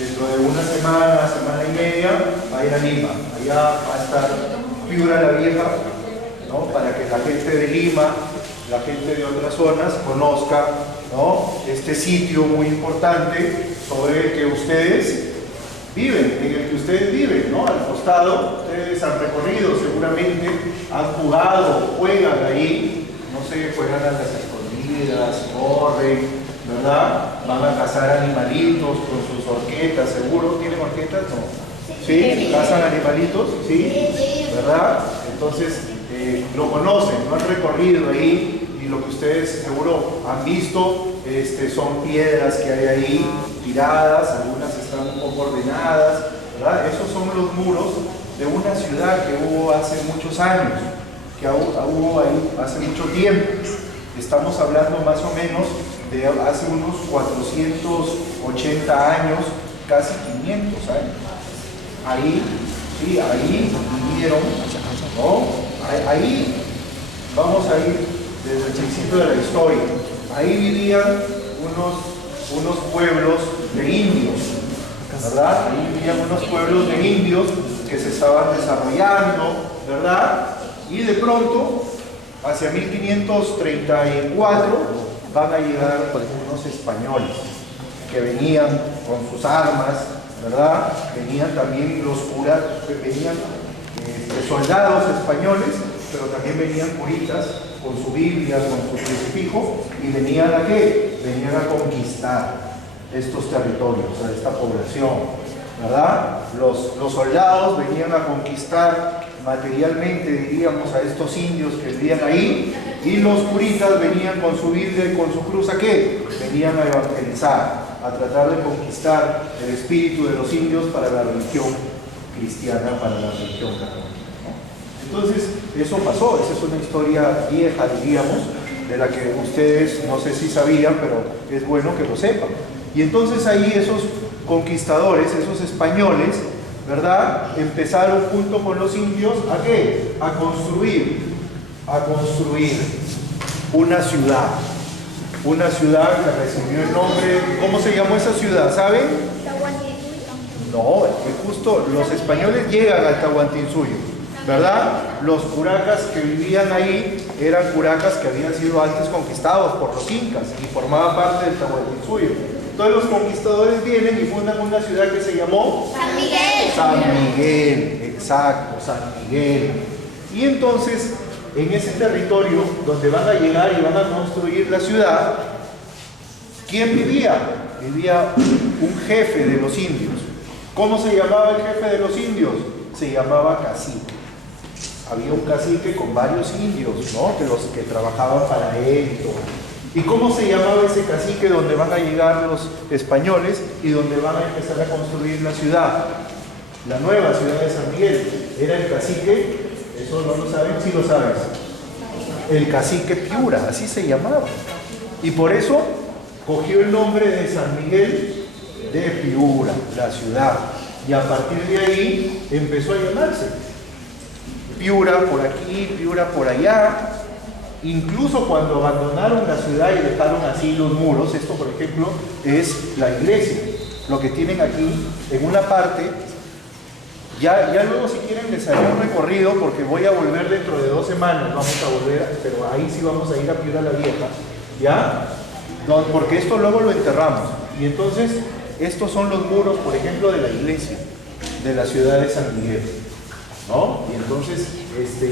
dentro de una semana, semana y media, va a ir a Lima. Allá va a estar Piura la Vieja, ¿no? Para que la gente de Lima, la gente de otras zonas, conozca, ¿no? Este sitio muy importante sobre el que ustedes viven, en el que ustedes viven, ¿no? Al costado, ustedes han recorrido seguramente, han jugado, juegan ahí, no sé, juegan a las escondidas, corren, ¿verdad? Van a cazar animalitos con sus horquetas, seguro. ¿Tienen horquetas? No. ¿Sí? ¿Cazan animalitos? ¿Sí? ¿Verdad? Entonces, lo conocen, lo han recorrido ahí, y lo que ustedes seguro han visto son piedras que hay ahí tiradas, algunas están un poco ordenadas, ¿verdad? Esos son los muros de una ciudad que hubo hace muchos años, que hubo ahí hace mucho tiempo. Estamos hablando más o menos de hace unos 480 años, casi 500 años. Ahí, sí, ahí vivieron, ¿no? Ahí vamos a ir desde el principio de la historia. Ahí vivían unos pueblos de indios, ¿verdad? Ahí vivían unos pueblos de indios que se estaban desarrollando, ¿verdad? Y de pronto, hacia 1534, van a llegar unos españoles que venían con sus armas, ¿verdad? Venían también los curas, venían soldados españoles, pero también venían curitas con su Biblia, con su crucifijo, y venían ¿a qué? Venían a conquistar estos territorios, a esta población, ¿verdad? Los soldados venían a conquistar materialmente, diríamos, a estos indios que vivían ahí, y los curitas venían con su Biblia y con su cruz, ¿a qué? Venían a evangelizar, a tratar de conquistar el espíritu de los indios para la religión cristiana, para la religión católica. Entonces, eso pasó, esa es una historia vieja, diríamos, de la que ustedes no sé si sabían, pero es bueno que lo sepan. Y entonces ahí esos conquistadores, esos españoles, ¿verdad? Empezaron junto con los indios, ¿a qué? A construir una ciudad que recibió el nombre. ¿Cómo se llamó esa ciudad? ¿Saben? No, es que justo los españoles llegan al Tahuantinsuyo, ¿verdad? Los curacas que vivían ahí eran curacas que habían sido antes conquistados por los incas y formaban parte del Tahuantinsuyo. Entonces los conquistadores vienen y fundan una ciudad que se llamó San Miguel. San Miguel, exacto, San Miguel. Y entonces, en ese territorio donde van a llegar y van a construir la ciudad, ¿quién vivía? Vivía un jefe de los indios. ¿Cómo se llamaba el jefe de los indios? Se llamaba cacique. Había un cacique con varios indios, ¿no? Que los que trabajaban para él y todo. ¿Y cómo se llamaba ese cacique donde van a llegar los españoles y donde van a empezar a construir la ciudad? La nueva ciudad de San Miguel. Era el cacique, ¿eso no lo saben? Sí lo sabes. El cacique Piura, así se llamaba. Y por eso cogió el nombre de San Miguel de Piura, la ciudad. Y a partir de ahí empezó a llamarse Piura por aquí, Piura por allá. Incluso cuando abandonaron la ciudad y dejaron así los muros, esto por ejemplo es la iglesia, lo que tienen aquí en una parte. Ya luego si quieren les haré un recorrido porque voy a volver dentro de 2 semanas, vamos a volver, pero ahí sí vamos a ir a Piura la Vieja, ¿ya? No, porque esto luego lo enterramos. Y entonces estos son los muros, por ejemplo, de la iglesia de la ciudad de San Miguel, ¿no? Y entonces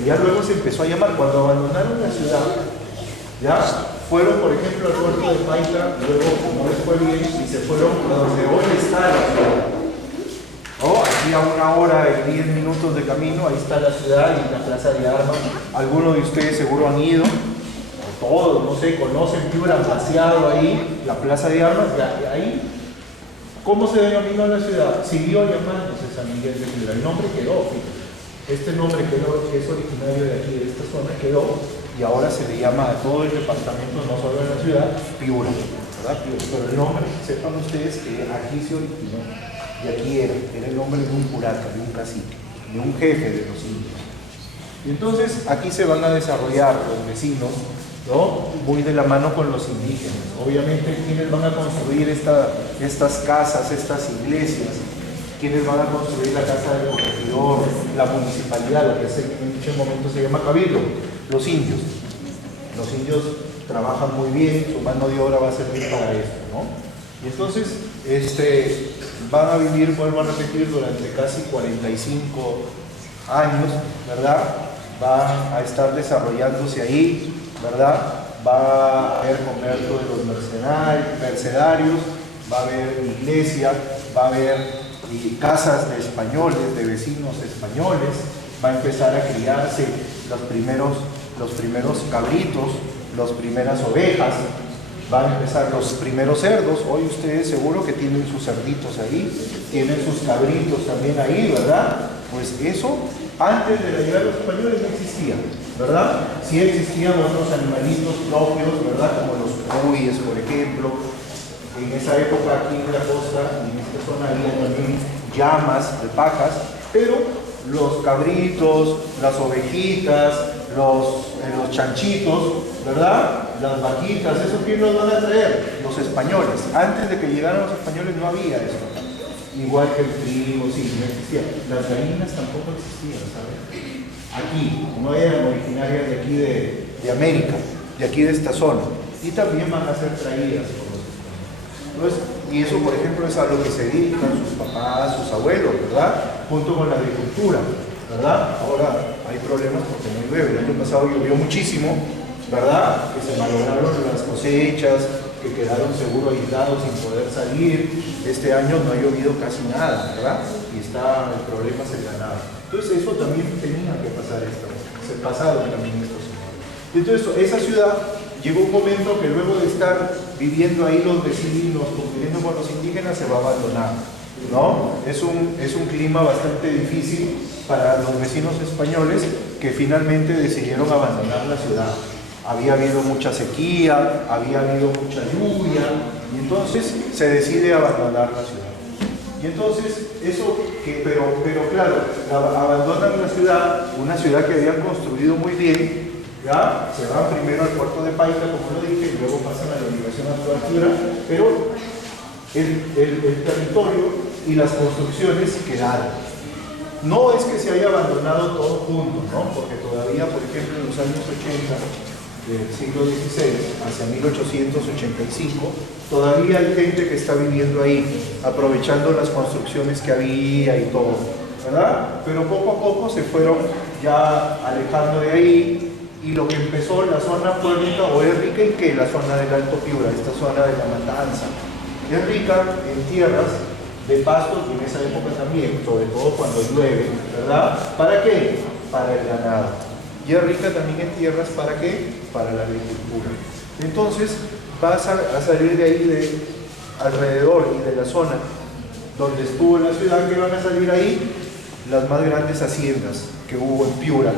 ya luego se empezó a llamar, cuando abandonaron la ciudad, ya fueron por ejemplo al puerto de Paita, luego como les fue bien, y se fueron a donde hoy está la ciudad. Oh, aquí a 1 hora y 10 minutos de camino, ahí está la ciudad y la plaza de armas. Algunos de ustedes seguro han ido, o todos, no sé, conocen Piura, han paseado ahí, la plaza de armas, ahí. ¿Cómo se denominó la ciudad? Siguió llamándose San Miguel de Piura. El nombre quedó, fíjate. Este nombre quedó, que es originario de aquí, de esta zona, quedó, y ahora se le llama a todo el departamento, no solo en la ciudad, Piura, ¿verdad? Piura. Pero el nombre, sepan ustedes que aquí se originó, y aquí era el nombre de un curaca, de un cacique, de un jefe de los indios. Y entonces aquí se van a desarrollar los vecinos ¿no? Muy de la mano con los indígenas. Obviamente, ¿quiénes van a construir estas casas, estas iglesias? ¿Quiénes van a construir la casa del corregidor, la municipalidad, lo que en ese momento se llama cabildo? Los indios. Los indios trabajan muy bien, su mano de obra va a servir para esto, ¿no? Y entonces, van a vivir, vuelvo a repetir, durante casi 45 años, ¿verdad? Va a estar desarrollándose ahí, ¿verdad? Va a haber comercio de los mercenarios, va a haber iglesia, va a haber casas de españoles, de vecinos españoles, va a empezar a criarse los primeros cabritos, las primeras ovejas, van a empezar los primeros cerdos. Hoy ustedes seguro que tienen sus cerditos ahí, tienen sus cabritos también ahí, ¿verdad? Pues eso antes de la llegada de los españoles no existía, ¿verdad? Sí existían otros animalitos propios, ¿verdad? Como los cuyes, por ejemplo. En esa época aquí en la costa, en esta zona había también llamas de pacas, pero los cabritos, las ovejitas, los chanchitos, ¿verdad? Las vaquitas, ¿eso quién los van a traer? Los españoles. Antes de que llegaran los españoles no había eso. Igual que el trigo, sí, no existía. Las gallinas tampoco existían, ¿sabes? Aquí, no eran originarias de aquí de América, de aquí de esta zona. Y también van a ser traídas por los españoles. Entonces, y eso, por ejemplo, es a lo que se dedican sus papás, sus abuelos, ¿verdad? Junto con la agricultura, ¿verdad? Ahora hay problemas porque no llueve. El año pasado llovió muchísimo, ¿verdad? Que se malograron las cosechas, que quedaron seguro aislados sin poder salir. Este año no ha llovido casi nada, ¿verdad? Y está el problema es el ganado. Entonces eso también tenía que pasar se pasaron también estos señores. Entonces esa ciudad llegó un momento que luego de estar viviendo ahí los vecinos, conviviendo con los indígenas, se va a abandonar, ¿no? Es un clima bastante difícil para los vecinos españoles que finalmente decidieron abandonar la ciudad. Había habido mucha sequía, había habido mucha lluvia, y entonces se decide abandonar la ciudad. Y entonces, pero claro, abandonan la ciudad, una ciudad que habían construido muy bien, ¿ya? Se van primero al puerto de Paita, como lo dije, y luego pasan a la Universidad de Piura, pero el territorio y las construcciones quedaron. No es que se haya abandonado todo junto, ¿no? Porque todavía, por ejemplo, en los años 80, del siglo XVI hacia 1885, todavía hay gente que está viviendo ahí, aprovechando las construcciones que había y todo, ¿verdad? Pero poco a poco se fueron ya alejando de ahí, y lo que empezó la zona fue rica, o es rica en que la zona del Alto Piura, esta zona de la Matanza, es rica en tierras de pastos, y en esa época también, sobre todo cuando llueve, ¿verdad? ¿Para qué? Para el ganado. Y es rica también en tierras, ¿para qué? Para la agricultura. Entonces, vas a salir de ahí, de alrededor y de la zona donde estuvo la ciudad, que van a salir ahí las más grandes haciendas que hubo en Piura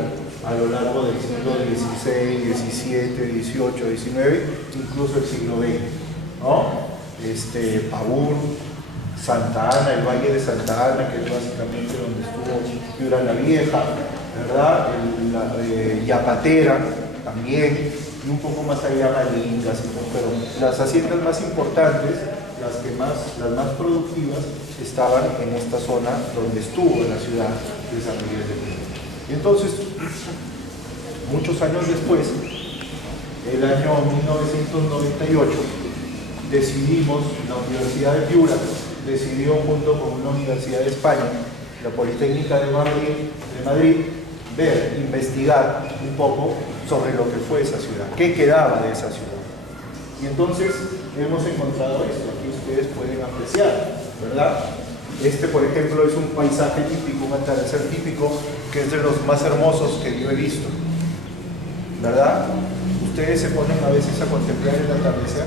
a lo largo del siglo XVI, XVII, XVIII, XIX, incluso el siglo XX, ¿no? Pavún, Santa Ana, el Valle de Santa Ana, que es básicamente donde estuvo Piura la Vieja, ¿verdad? Yapatera también, y un poco más allá Malingas, pero las haciendas más importantes, las más productivas, estaban en esta zona donde estuvo la ciudad de San Miguel de Piura. Y entonces, muchos años después, el año 1998, decidimos, la Universidad de Piura decidió, junto con una universidad de España, la Politécnica de Madrid, investigar un poco sobre lo que fue esa ciudad, qué quedaba de esa ciudad. Y entonces hemos encontrado esto, aquí ustedes pueden apreciar, ¿verdad? Por ejemplo, es un paisaje típico, un atardecer típico, que es de los más hermosos que yo he visto, ¿verdad? Ustedes se ponen a veces a contemplar el atardecer,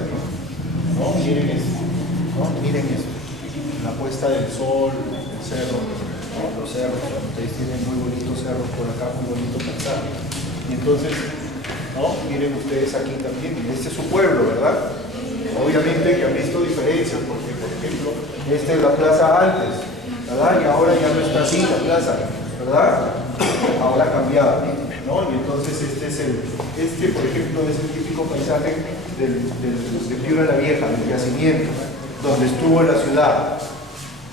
¿no? Miren esto, ¿no? Miren esto, la puesta del sol, el cerro, ¿no? Los cerros, ustedes tienen muy bonitos cerros por acá, muy bonito paisaje. Y entonces, ¿no? Miren ustedes aquí también, este es su pueblo, ¿verdad? Obviamente que han visto diferencias, porque por ejemplo, esta es la plaza antes, ¿verdad? Y ahora ya no está así la plaza, ¿verdad? Ahora ha cambiado, ¿no? ¿no? Y entonces por ejemplo, es el típico paisaje de Piura la Vieja, del yacimiento, donde estuvo la ciudad.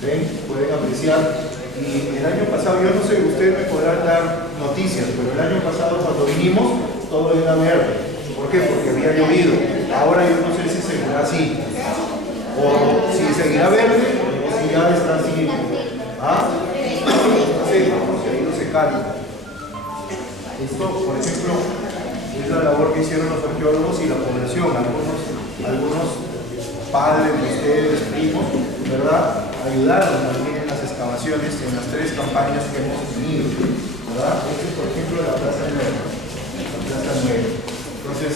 ¿Ven? Pueden apreciar. Y el año pasado, yo no sé, ustedes me podrán dar noticias, pero el año pasado cuando vinimos, todo era verde. ¿Por qué? Porque había llovido. Ahora yo no sé si seguirá así, o si seguirá verde, o si ya está así. ¿Ah? Sí, porque ha ido secando. Esto, por ejemplo, es la labor que hicieron los arqueólogos y la población, algunos padres de ustedes, primos, ¿verdad? Ayudaron también en las excavaciones, en las 3 campañas que hemos tenido, ¿verdad? Este es, por ejemplo, la Plaza Nueva. Entonces,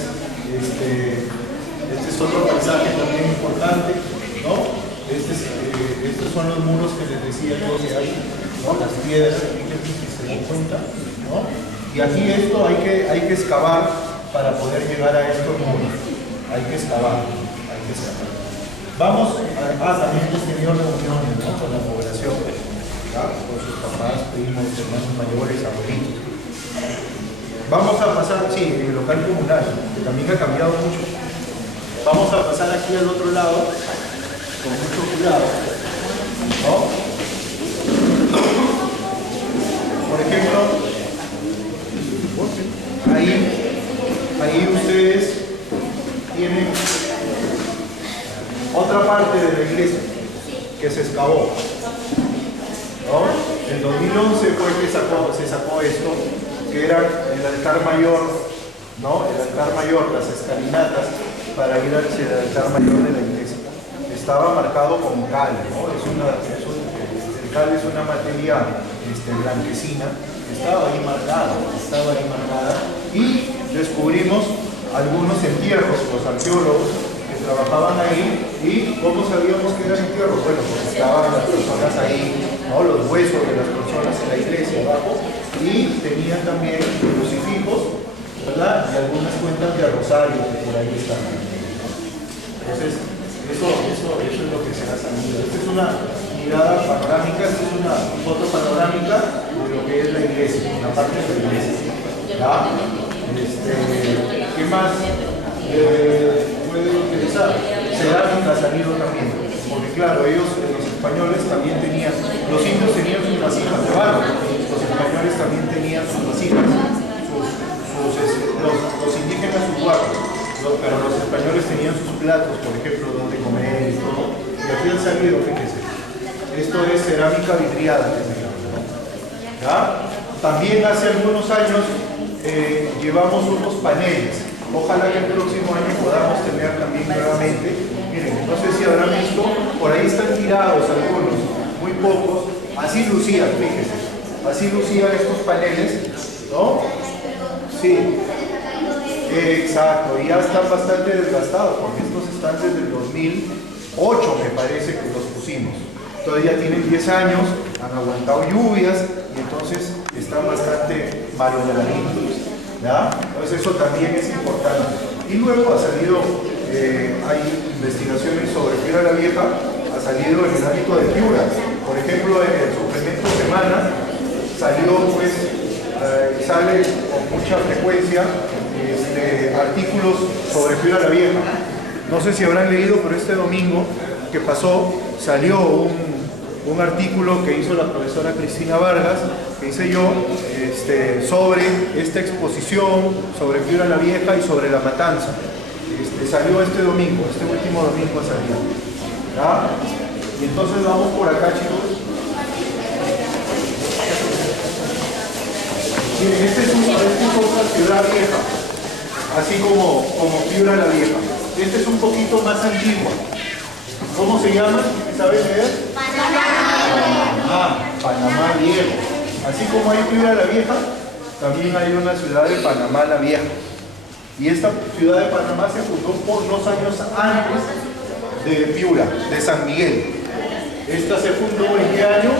este es otro paisaje también importante, ¿no? Estos son los muros que les decía yo que hay, ¿no? Las piedras, si se dan cuenta, ¿no? Y aquí esto hay que excavar para poder llegar a estos muros. Hay que excavar. Vamos, también hemos tenido reuniones, ¿no? Con la población, ¿ya? Con sus papás, primos, hermanos mayores, abuelitos. Vamos a pasar, sí, en el local comunal, que también ha cambiado mucho. Vamos a pasar aquí al otro lado, con mucho cuidado, ¿no? Por ejemplo, ahí ustedes tienen otra parte de la iglesia que se excavó, ¿no? En 2011 fue que se sacó esto, que era el altar mayor, ¿no? El altar mayor, las escalinatas para ir hacia el altar mayor de la iglesia. Estaba marcado con cal, ¿no? El cal es una materia blanquecina, estaba ahí marcada, y descubrimos algunos entierros, los arqueólogos que trabajaban ahí. ¿Y cómo sabíamos que eran entierros? Bueno, pues estaban las personas ahí, ¿no? Los huesos de las personas en la iglesia abajo, y tenían también crucifijos, ¿verdad? Y algunas cuentas de rosario que por ahí están. Entonces, eso es lo que se ha sabido. Esta es una mirada panorámica, esta es una foto panorámica de lo que es la iglesia, la parte de la iglesia. ¿Ya? ¿Qué más puede interesar? Cerámica ha salido también, porque claro, ellos, los españoles también tenían, los indios tenían sus vasijas de barro, los españoles también tenían sus vasijas, los indígenas sus guardos, pero los españoles tenían sus platos, por ejemplo, donde comer y todo. Y aquí han salido, fíjense, esto es cerámica vidriada, que se llama, ¿no? ¿Ya? También hace algunos años llevamos unos paneles. Ojalá que el próximo año podamos tener también nuevamente. Miren, no sé si habrán visto, por ahí están tirados algunos, muy pocos. Así lucían, fíjense. Así lucían estos paneles, ¿no? Sí. Exacto, y ya están bastante desgastados, porque estos están desde el 2008, me parece que los pusimos. Todavía tienen 10 años, han aguantado lluvias, y entonces están bastante malograditos. ¿Ya? Entonces eso también es importante. Y luego ha salido, hay investigaciones sobre Piura la Vieja, ha salido en el ámbito de Piura. Por ejemplo, en el suplemento Semana salió, pues, sale con mucha frecuencia artículos sobre Piura la Vieja. No sé si habrán leído, pero este domingo que pasó salió un artículo que hizo la profesora Cristina Vargas, que hice yo, sobre esta exposición, sobre Piura la Vieja y sobre la matanza. Salió este domingo, este último domingo salió. ¿Ya? Y entonces vamos por acá, chicos. Miren, esta es otra ciudad vieja, así como Piura la Vieja. Esta es un poquito más antigua. ¿Cómo se llama? ¿Sabes leer? Panamá Viejo. Así como hay Piura la Vieja, también hay una ciudad de Panamá la Vieja. Y esta ciudad de Panamá se fundó por unos años antes de Piura, de San Miguel. Esta se fundó ¿en qué año?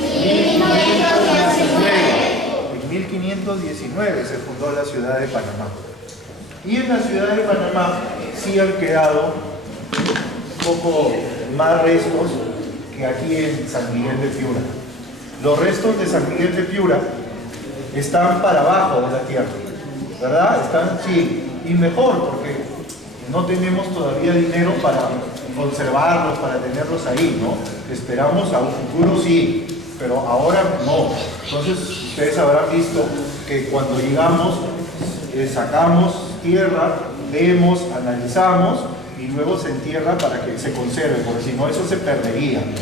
1519. En 1519 se fundó la ciudad de Panamá. Y en la ciudad de Panamá sí han quedado un poco más restos que aquí en San Miguel de Piura. Los restos de San Miguel de Piura están para abajo de la tierra, ¿verdad? Están, sí, y mejor porque no tenemos todavía dinero para conservarlos, para tenerlos ahí, ¿no? Esperamos a un futuro sí, pero ahora no. Entonces ustedes habrán visto que cuando llegamos sacamos tierra, vemos, analizamos y luego se entierra para que se conserve, porque si no eso se perdería, ¿no?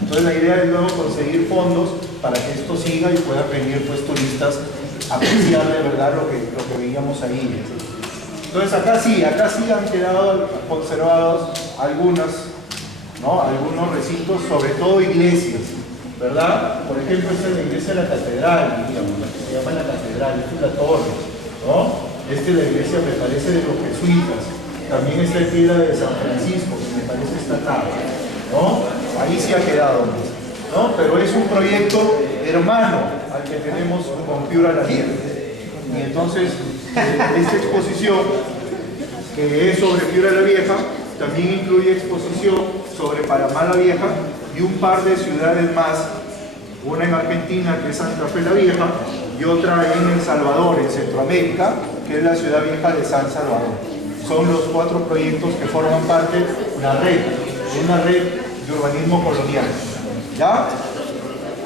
Entonces la idea es luego conseguir fondos para que esto siga y puedan venir pues turistas a apreciar de verdad lo que veíamos ahí. Entonces acá sí han quedado conservados algunos recintos, sobre todo iglesias, ¿verdad? Por ejemplo, esta es la iglesia de la catedral, diríamos, la que se llama la catedral, esta es la torre, ¿no? Esta es la iglesia, me parece, de los jesuitas. También está el piedra de San Francisco, que me parece estatal, ¿no? Ahí sí ha quedado, ¿no? Pero es un proyecto hermano al que tenemos con Piura la Vieja. Y entonces, esta exposición, que es sobre Piura la Vieja, también incluye exposición sobre Panamá la Vieja y un par de ciudades más, una en Argentina, que es Santa Fe la Vieja, y otra en El Salvador, en Centroamérica, que es la ciudad vieja de San Salvador. Son los 4 proyectos que forman parte de una red de urbanismo colonial. ¿Ya?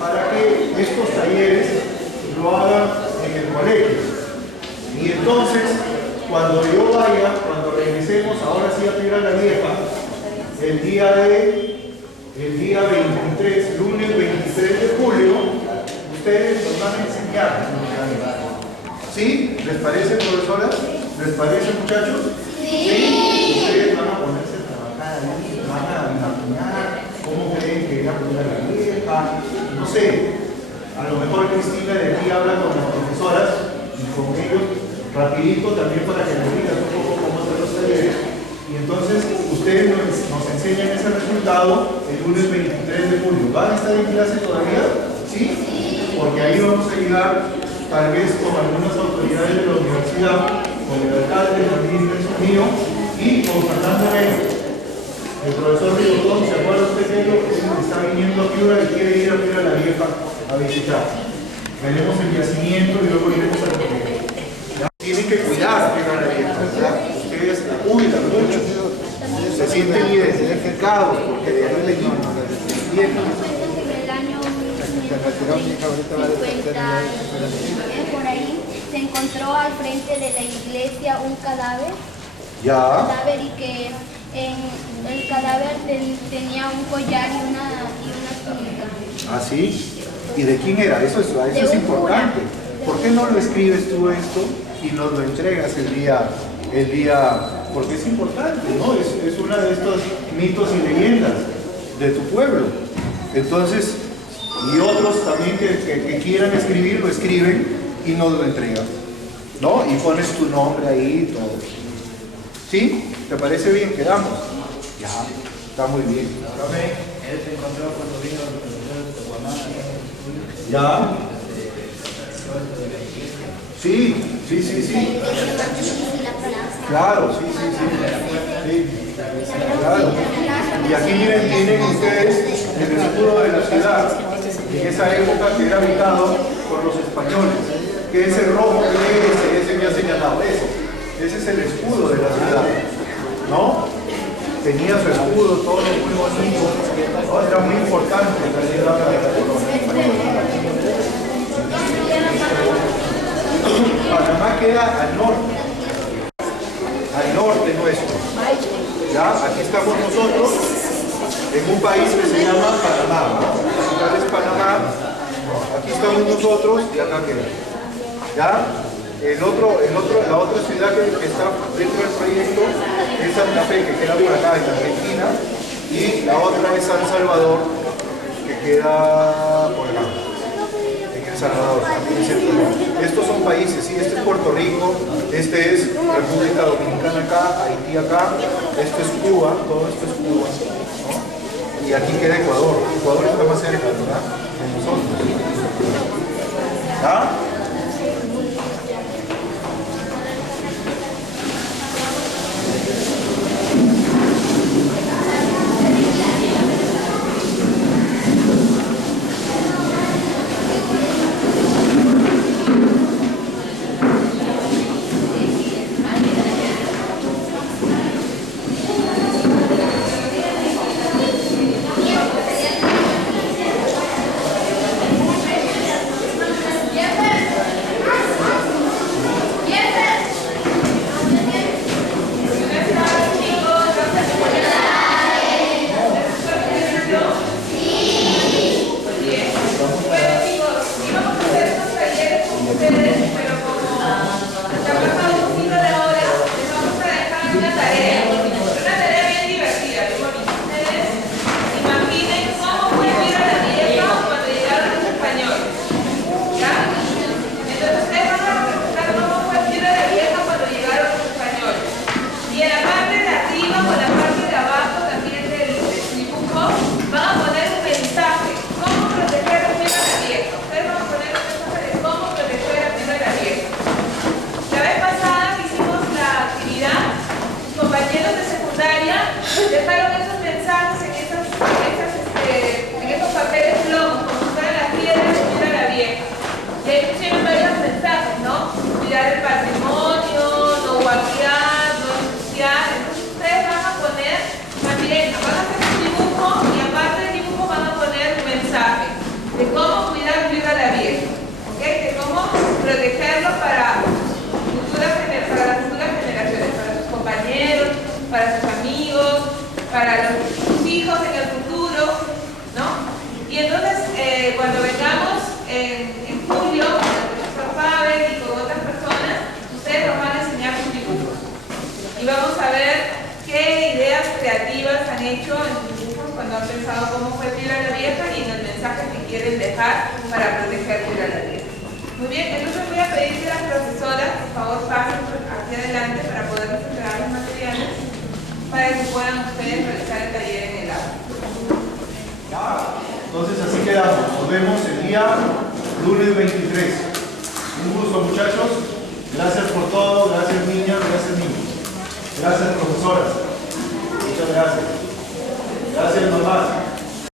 Para que estos talleres lo hagan en el colegio. Y entonces, cuando yo vaya, cuando regresemos, ahora sí a Piura la Vieja, el día 23, lunes 23 de julio, ustedes nos van a enseñar. ¿Sí? ¿Les parece, profesoras? ¿Les parece, muchachos? Sí. Ustedes van a ponerse a trabajar ahí, van a imaginar cómo creen que era Piura la Vieja, no sé. A lo mejor Cristina de aquí habla con las profesoras y con ellos rapidito también para que nos digan un poco cómo son los talleres. Y entonces ustedes nos enseñan ese resultado el lunes 23 de julio. ¿Van a estar en clase todavía? ¿Sí? Porque ahí vamos a llegar tal vez con algunas autoridades de la universidad, con el alcalde, también es mío, y con Fernando Reyes. El profesor Rigotón, ¿se acuerda usted que está viniendo a Piura y quiere ir a Piura la Vieja a visitar? Veremos el yacimiento y luego iremos al colegio. Tienen que cuidar Piura la Vieja, ¿verdad? Ustedes la cuidan mucho, se sienten identificados porque de verdad les por ahí se encontró al frente de la iglesia un cadáver. Ya. Un cadáver y que en el cadáver tenía un collar y una túnica. ¿Ah, sí? ¿Y de quién era? Eso es importante. ¿Por qué no lo escribes tú esto y nos lo entregas el día? Porque es importante, ¿no? Es una de estos mitos y leyendas de tu pueblo. Entonces, y otros también que quieran escribir, lo escriben y nos lo entregan, ¿no? Y pones tu nombre ahí y todo. ¿Sí? ¿Te parece bien? ¿Quedamos? Ya, está muy bien. Él se encontró cuando vino el profesor de Guamá. ¿Ya? Sí. Claro, sí. Claro. Y aquí miren, tienen ustedes el escudo de la ciudad, en esa época que era habitado por los españoles, que es el rojo, que ese me ha señalado, ese es el escudo de la ciudad, ¿no? Tenía su escudo, todo muy bonito, ¿no? Era muy importante la ciudad de la colonia. Panamá queda al norte nuestro. Ya, aquí estamos nosotros en un país que se llama Panamá, ¿no? La capital es Panamá, aquí estamos nosotros y acá queda. ¿Ya? La otra ciudad que está dentro del proyecto es Santa Fe, que queda por acá en Argentina, y la otra es San Salvador, que queda por acá. Salvador, estos son países, sí, este es Puerto Rico, este es República Dominicana acá, Haití acá, esto es Cuba, todo esto es Cuba, ¿no? Y aquí queda Ecuador está más cerca, ¿verdad? De nosotros. ¿Ah? protegerlo para las futuras generaciones, para sus compañeros, para sus amigos, para sus hijos en el futuro, ¿no? Y entonces, cuando vengamos en julio, con el profesor Pavel y con otras personas, ustedes nos van a enseñar sus dibujos. Y vamos a ver qué ideas creativas han hecho en sus dibujos cuando han pensado cómo fue Piura la Vieja y en el mensaje que quieren dejar para proteger Piura la Vieja. Muy bien, entonces voy a pedir que las profesoras, por favor, pasen aquí adelante para poderles entregar los materiales para que puedan ustedes realizar el taller en el aula. Entonces así quedamos. Nos vemos el día lunes 23. Un gusto, muchachos. Gracias por todo. Gracias, niñas. Gracias, niños. Gracias, profesoras. Muchas gracias. Gracias, mamá.